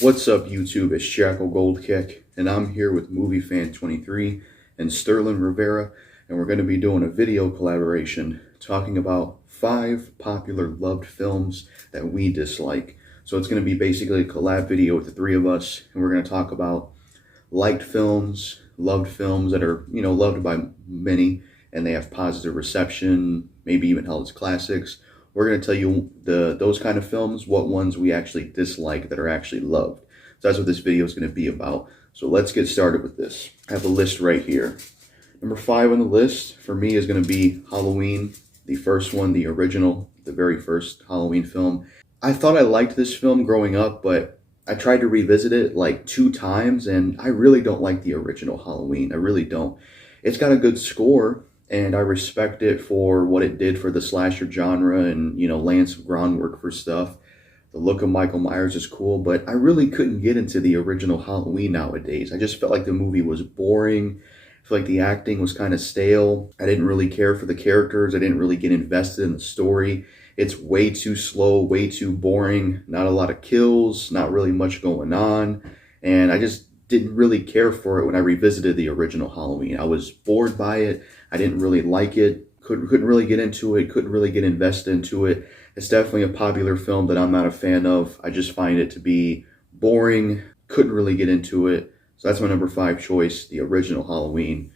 What's up, YouTube? It's JackalGoldKick, and I'm here with movie fan 23 and Sterlin Rivera, and we're going to be doing a video collaboration talking about 5 popular loved films that we dislike. So it's going to be basically a collab video with the 3 of us, and we're going to talk about liked films, loved films that are, loved by many, and they have positive reception, maybe even held as classics. We're going to tell you those kind of films, what ones we actually dislike that are actually loved. So that's what this video is going to be about. So let's get started with this. I have a list right here. Number 5 on the list for me is going to be Halloween, the first one, the original, the very first Halloween film. I thought I liked this film growing up, but I tried to revisit it like 2 times, and I really don't like the original Halloween. I really don't. It's got a good score, and I respect it for what it did for the slasher genre and, laying some groundwork for stuff. The look of Michael Myers is cool, but I really couldn't get into the original Halloween nowadays. I just felt like the movie was boring. I feel like the acting was kind of stale. I didn't really care for the characters. I didn't really get invested in the story. It's way too slow, way too boring. Not a lot of kills, not really much going on. And I just didn't really care for it when I revisited the original Halloween. I was bored by it. I didn't really like it. Couldn't really get into it. Couldn't really get invested into it. It's definitely a popular film that I'm not a fan of. I just find it to be boring. Couldn't really get into it. So that's my number 5 choice, the original Halloween.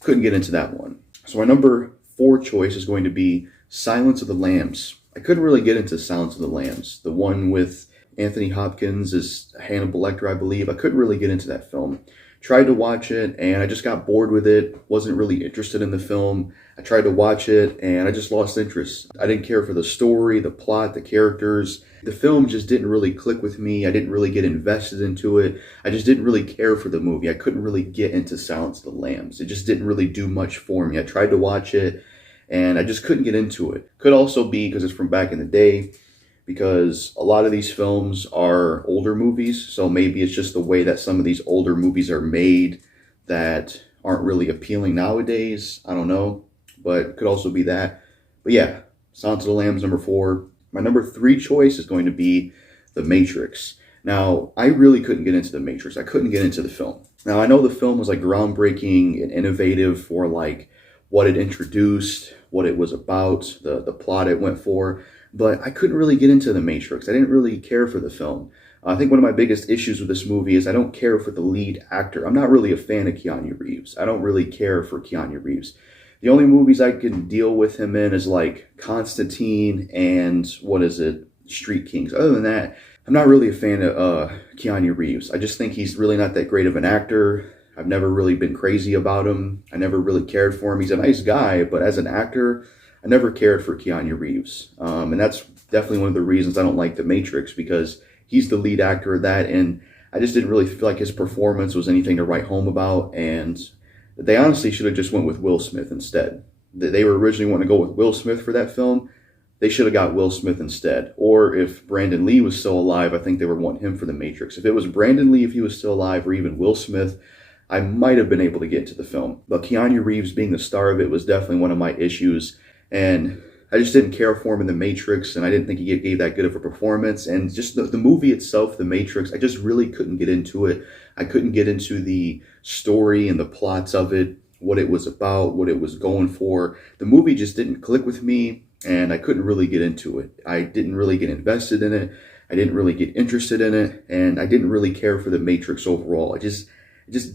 Couldn't get into that one. So my number 4 choice is going to be Silence of the Lambs. I couldn't really get into Silence of the Lambs. The one with Anthony Hopkins as Hannibal Lecter, I believe. I couldn't really get into that film. Tried to watch it, and I just got bored with it. Wasn't really interested in the film. I tried to watch it, and I just lost interest. I didn't care for the story, the plot, the characters. The film just didn't really click with me. I didn't really get invested into it. I just didn't really care for the movie. I couldn't really get into Silence of the Lambs. It just didn't really do much for me. I tried to watch it, and I just couldn't get into it. Could also be because it's from back in the day, because a lot of these films are older movies, so maybe it's just the way that some of these older movies are made that aren't really appealing nowadays. I don't know, but it could also be that. But yeah, Silence of the Lambs, number 4. My number 3 choice is going to be The Matrix. Now, I really couldn't get into The Matrix. I couldn't get into the film. Now, I know the film was like groundbreaking and innovative for like what it introduced, what it was about, the plot it went for. But I couldn't really get into The Matrix. I didn't really care for the film. I think one of my biggest issues with this movie is I don't care for the lead actor. I'm not really a fan of Keanu Reeves. I don't really care for Keanu Reeves. The only movies I can deal with him in is like Constantine and, Street Kings. Other than that, I'm not really a fan of Keanu Reeves. I just think he's really not that great of an actor. I've never really been crazy about him. I never really cared for him. He's a nice guy, but as an actor, I never cared for Keanu Reeves, and that's definitely one of the reasons I don't like The Matrix, because he's the lead actor of that, and I just didn't really feel like his performance was anything to write home about, and they honestly should have just went with Will Smith instead. They were originally wanting to go with Will Smith for that film. They should have got Will Smith instead, or if Brandon Lee was still alive, I think they were wanting him for The Matrix. If it was Brandon Lee, if he was still alive, or even Will Smith, I might have been able to get into the film. But Keanu Reeves being the star of it was definitely one of my issues. And I just didn't care for him in The Matrix, and I didn't think he gave that good of a performance. And just the movie itself, The Matrix, I just really couldn't get into it. I couldn't get into the story and the plots of it, what it was about, what it was going for. The movie just didn't click with me, and I couldn't really get into it. I didn't really get invested in it. I didn't really get interested in it, and I didn't really care for The Matrix overall. It just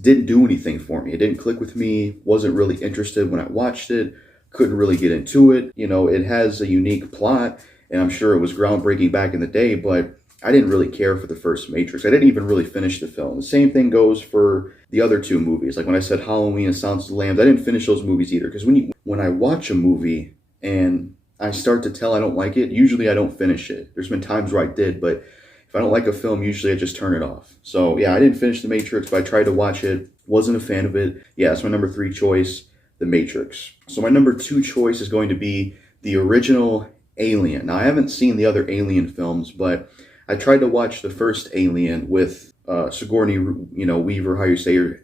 didn't do anything for me. It didn't click with me, wasn't really interested when I watched it. Couldn't really get into it. It has a unique plot, and I'm sure it was groundbreaking back in the day, but I didn't really care for the first Matrix. I didn't even really finish the film. The same thing goes for the other 2 movies. Like when I said Halloween and Silence of the Lambs, I didn't finish those movies either, because when I watch a movie and I start to tell I don't like it, usually I don't finish it. There's been times where I did, but if I don't like a film, usually I just turn it off. So yeah, I didn't finish The Matrix, but I tried to watch it. Wasn't a fan of it. Yeah, that's my number 3 choice. The Matrix. So my number 2 choice is going to be the original Alien. Now, I haven't seen the other Alien films, but I tried to watch the first Alien with Sigourney, Weaver,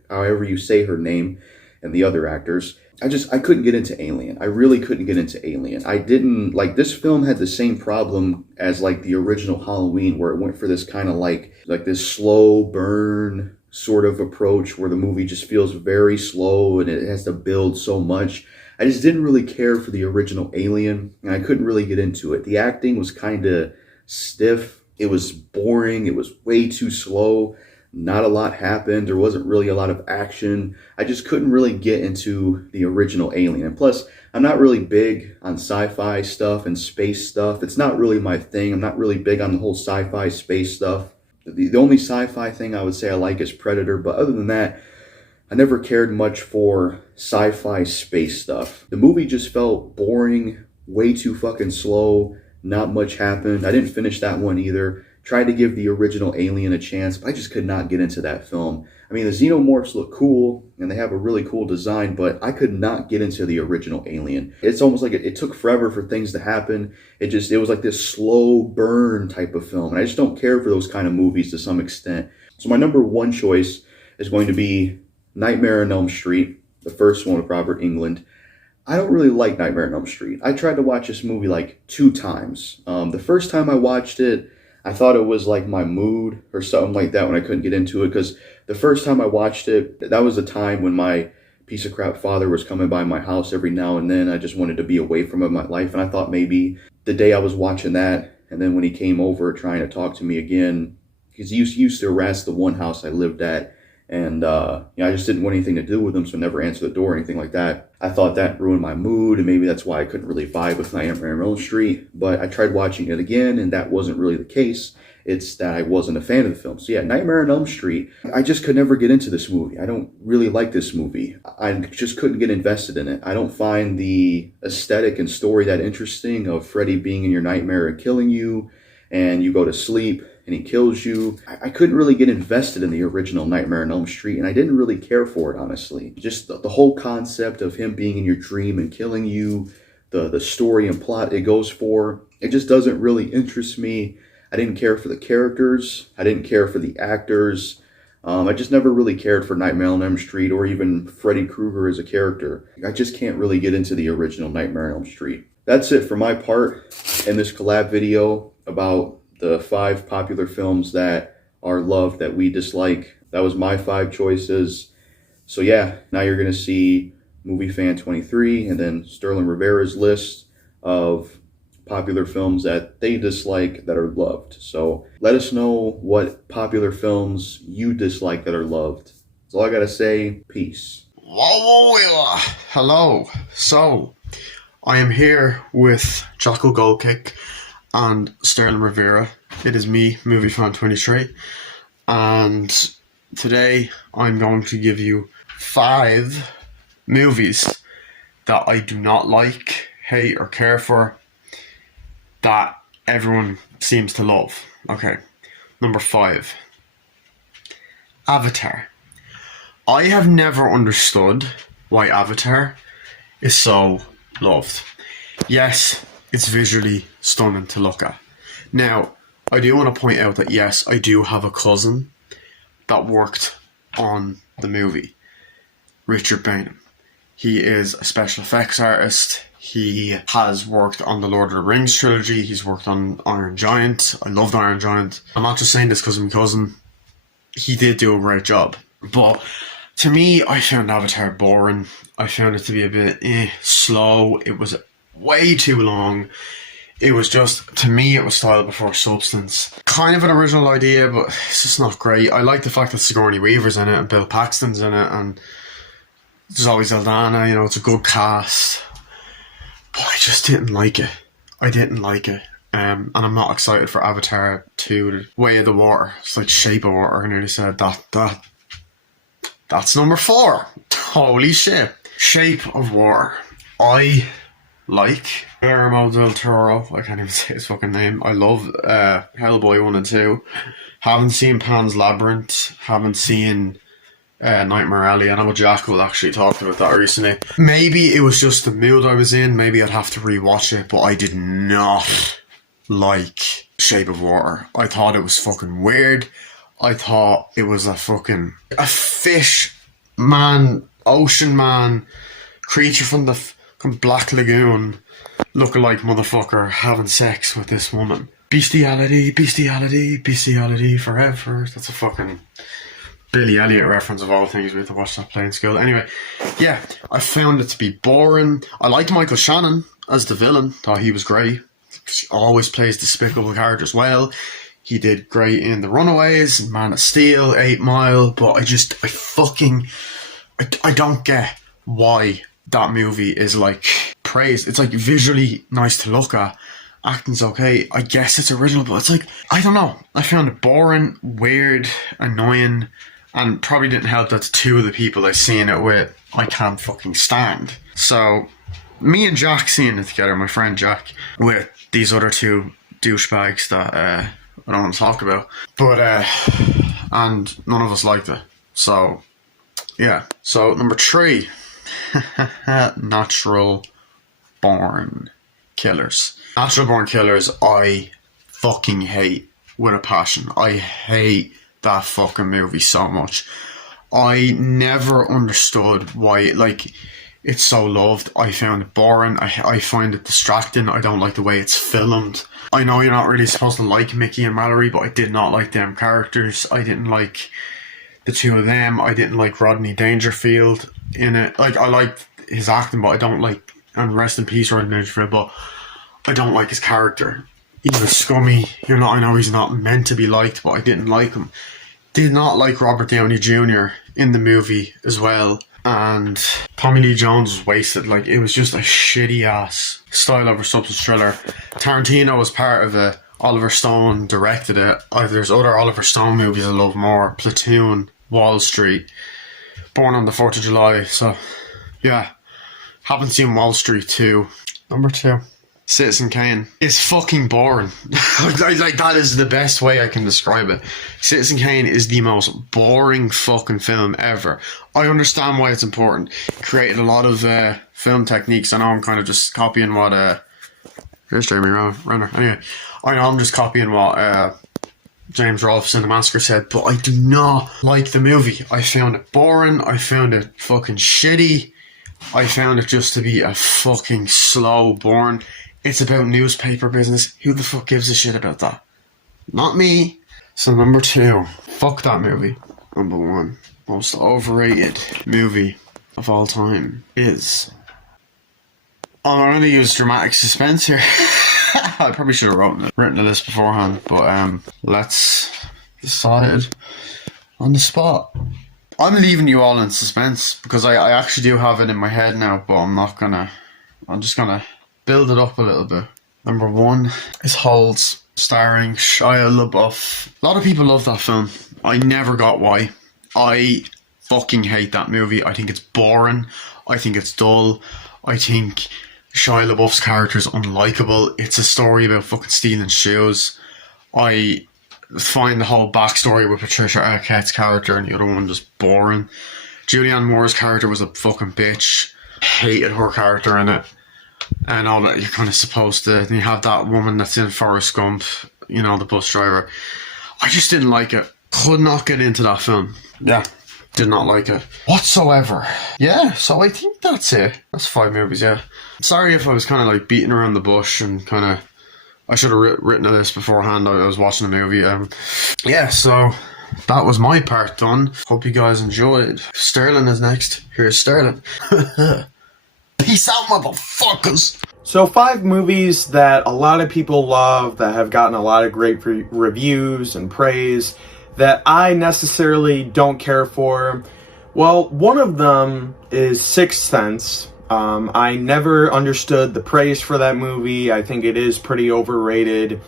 however you say her name, and the other actors. I couldn't get into Alien. I really couldn't get into Alien. I didn't, like, this film had the same problem as, like, the original Halloween, where it went for this kind of, like this slow burn sort of approach where the movie just feels very slow and it has to build so much. I just didn't really care for the original Alien, and I couldn't really get into it. The acting was kind of stiff. It was boring. It was way too slow. Not a lot happened. There wasn't really a lot of action. I just couldn't really get into the original Alien. And plus, I'm not really big on sci-fi stuff and space stuff. It's not really my thing. I'm not really big on the whole sci-fi space stuff. The only sci-fi thing I would say I like is Predator, but other than that, I never cared much for sci-fi space stuff. The movie just felt boring, way too fucking slow, not much happened. I didn't finish that one either. Tried to give the original Alien a chance, but I just could not get into that film. I mean, the xenomorphs look cool, and they have a really cool design, but I could not get into the original Alien. It's almost like it took forever for things to happen. It was like this slow burn type of film, and I just don't care for those kind of movies to some extent. So my number one choice is going to be Nightmare on Elm Street, the first one with Robert Englund. I don't really like Nightmare on Elm Street. I tried to watch this movie like 2 times. The first time I watched it, I thought it was like my mood or something like that when I couldn't get into it, because the first time I watched it, that was a time when my piece of crap father was coming by my house every now and then. I just wanted to be away from him in my life, and I thought maybe the day I was watching that, and then when he came over trying to talk to me again, because he used to harass the one house I lived at, and I just didn't want anything to do with him, so never answer the door or anything like that. I thought that ruined my mood, and maybe that's why I couldn't really vibe with Nightmare on Elm Street. But I tried watching it again, and that wasn't really the case. It's that I wasn't a fan of the film. So yeah, Nightmare on Elm Street, I just could never get into this movie. I don't really like this movie. I just couldn't get invested in it. I don't find the aesthetic and story that interesting of Freddy being in your nightmare and killing you, and you go to sleep and he kills you. I couldn't really get invested in the original Nightmare on Elm Street, and I didn't really care for it, honestly. Just the whole concept of him being in your dream and killing you, the story and plot it goes for, it just doesn't really interest me. I didn't care for the characters. I didn't care for the actors. I just never really cared for Nightmare on Elm Street or even Freddy Krueger as a character. I just can't really get into the original Nightmare on Elm Street. That's it for my part in this collab video about the 5 popular films that are loved that we dislike. That was my 5 choices. So yeah, now you're going to see Movie Fan 23 and then Sterlin Rivera's list of popular films that they dislike that are loved. So let us know what popular films you dislike that are loved. That's all I gotta say. Peace. Hello. So I am here with Jackal Gold Kick and Sterlin Rivera. It is me, Movie Fan 23, and today I'm going to give you 5 movies that I do not like, hate, or care for, that everyone seems to love. Okay, number 5, Avatar. I have never understood why Avatar is so loved. Yes, it's visually stunning to look at. Now, I do want to point out that yes, I do have a cousin that worked on the movie, Richard Bainham. He is a special effects artist. He has worked on the Lord of the Rings trilogy. He's worked on Iron Giant. I loved Iron Giant. I'm not just saying this because of my cousin. He did do a great job. But to me, I found Avatar boring. I found it to be a bit slow. It was way too long. It was just, to me, it was style before substance. Kind of an original idea, but it's just not great. I like the fact that Sigourney Weaver's in it and Bill Paxton's in it, and there's always Eldana, you know, it's a good cast. But I just didn't like it. I didn't like it. And I'm not excited for Avatar 2, Way of the Water. It's like Shape of Water. I nearly said that's number 4. Holy shit. Shape of Water. I like Guillermo del Toro. I can't even say his fucking name. I love Hellboy 1 and 2. Haven't seen Pan's Labyrinth. Haven't seen Nightmare Alley. I know Jackal actually talked about that recently. Maybe it was just the mood I was in. Maybe I'd have to rewatch it. But I did not like Shape of Water. I thought it was fucking weird. I thought it was a fish man ocean man, creature from the Black Lagoon, lookalike motherfucker having sex with this woman. Bestiality, bestiality, bestiality forever. That's a fucking Billy Elliot reference of all things. We have to watch that play in school. Anyway, yeah, I found it to be boring. I liked Michael Shannon as the villain. Thought he was great. He always plays despicable characters well. He did great in The Runaways, Man of Steel, 8 Mile, but I don't get why that movie is like praised. It's like visually nice to look at. Acting's okay. I guess it's original, but it's like, I don't know. I found it boring, weird, annoying, and probably didn't help that two of the people I seen it with I can't fucking stand. So, me and Jack seeing it together, my friend Jack, with these other two douchebags that I don't want to talk about. But, and none of us liked it. So, yeah. So, number 3. Natural Born Killers. Natural Born Killers, I fucking hate with a passion. I hate that fucking movie so much. I never understood why, like, it's so loved. I found it boring. I find it distracting. I don't like the way it's filmed. I know you're not really supposed to like Mickey and Mallory, but I did not like them characters. I didn't like the two of them. I didn't like Rodney Dangerfield in it. Like, I liked his acting, but I don't like, and rest in peace Rodney Dangerfield, but I don't like his character. He's a scummy. I know he's not meant to be liked, but I didn't like him. Did not like Robert Downey Jr. in the movie as well. And Tommy Lee Jones was wasted. Like, it was just a shitty ass style over substance thriller. Tarantino was part of it. Oliver Stone directed it. There's other Oliver Stone movies I love more. Platoon, Wall Street, Born on the 4th of July. So, yeah. Haven't seen Wall Street 2. Number 2. Citizen Kane is fucking boring. like, that is the best way I can describe it. Citizen Kane is the most boring fucking film ever. I understand why it's important. It created a lot of film techniques. I know I'm kind of just copying what here's Jeremy Renner. Anyway, I know I'm just copying what James Rolfe in The Massacre said, but I do not like the movie. I found it boring. I found it fucking shitty. I found it just to be a fucking slow, boring. It's about newspaper business. Who the fuck gives a shit about that? Not me. So number 2. Fuck that movie. Number 1. Most overrated movie of all time is... I'm going to use dramatic suspense here. I probably should have written a list beforehand, but let's decide on the spot. I'm leaving you all in suspense because I actually do have it in my head now, but I'm just gonna build it up a little bit. Number 1 is Holes, starring Shia LaBeouf. A lot of people love that film. I never got why. I fucking hate that movie. I think it's boring. I think it's dull. I think Shia LaBeouf's character is unlikable. It's a story about fucking stealing shoes. I find the whole backstory with Patricia Arquette's character and the other one just boring. Julianne Moore's character was a fucking bitch. Hated her character in it. And all that you're kind of supposed to. And you have that woman that's in Forrest Gump, the bus driver. I just didn't like it. Could not get into that film. Yeah, did not like it whatsoever. Yeah, so I think that's it. That's 5 movies, yeah. Sorry if I was kind of like beating around the bush and kind of... I should have written a list beforehand. I was watching the movie. Yeah, so that was my part done. Hope you guys enjoyed. Sterling is next. Here's Sterling. Peace out, motherfuckers. So 5 movies that a lot of people love, that have gotten a lot of great reviews and praise, that I necessarily don't care for. Well, one of them is Sixth Sense. I never understood the praise for that movie. I think it is pretty overrated.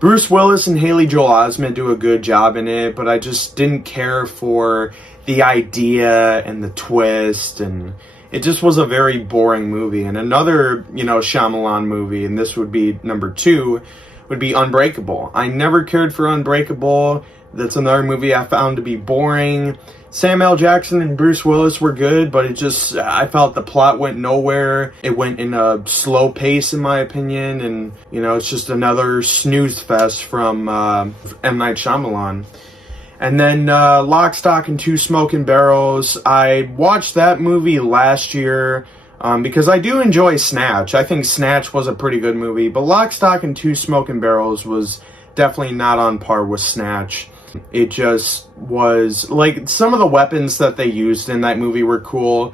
Bruce Willis and Haley Joel Osment do a good job in it, but I just didn't care for the idea and the twist, and it just was a very boring movie. And another, Shyamalan movie, and this would be number 2, would be Unbreakable. I never cared for Unbreakable. That's another movie I found to be boring. Sam L. Jackson and Bruce Willis were good, but I felt the plot went nowhere. It went in a slow pace, in my opinion, and, it's just another snooze fest from M. Night Shyamalan. And then Lock, Stock, and Two Smoking Barrels. I watched that movie last year because I do enjoy Snatch. I think Snatch was a pretty good movie, but Lock, Stock, and Two Smoking Barrels was definitely not on par with Snatch. It just was, like, some of the weapons that they used in that movie were cool,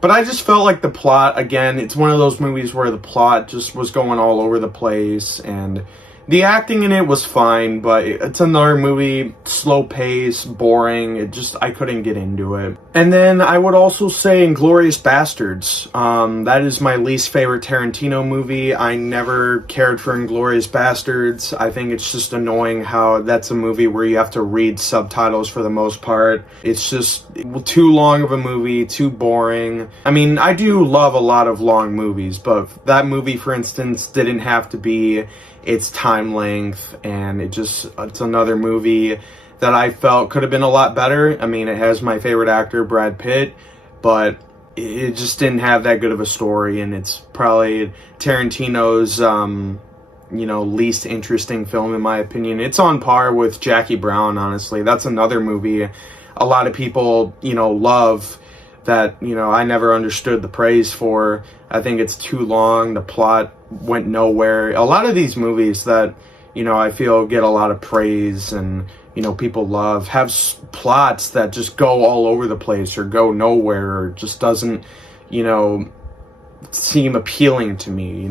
but I just felt like the plot, again, it's one of those movies where the plot just was going all over the place, and the acting in it was fine, but it's another movie, slow pace, boring. I couldn't get into it. And then I would also say Inglourious Bastards. That is my least favorite Tarantino movie. I never cared for Inglourious Bastards. I think it's just annoying how that's a movie where you have to read subtitles for the most part. It's just too long of a movie, too boring. I mean, I do love a lot of long movies, but that movie, for instance, didn't have to be its time length, and it's another movie that I felt could have been a lot better. I mean, it has my favorite actor, Brad Pitt, but it just didn't have that good of a story, and it's probably Tarantino's, least interesting film, in my opinion. It's on par with Jackie Brown, honestly. That's another movie a lot of people, love that, I never understood the praise for. I think it's too long. The plot went nowhere. A lot of these movies that, I feel get a lot of praise and, people love have plots that just go all over the place or go nowhere or just doesn't, seem appealing to me,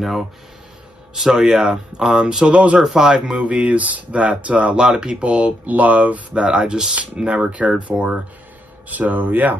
So yeah, so those are 5 movies that a lot of people love that I just never cared for. So yeah.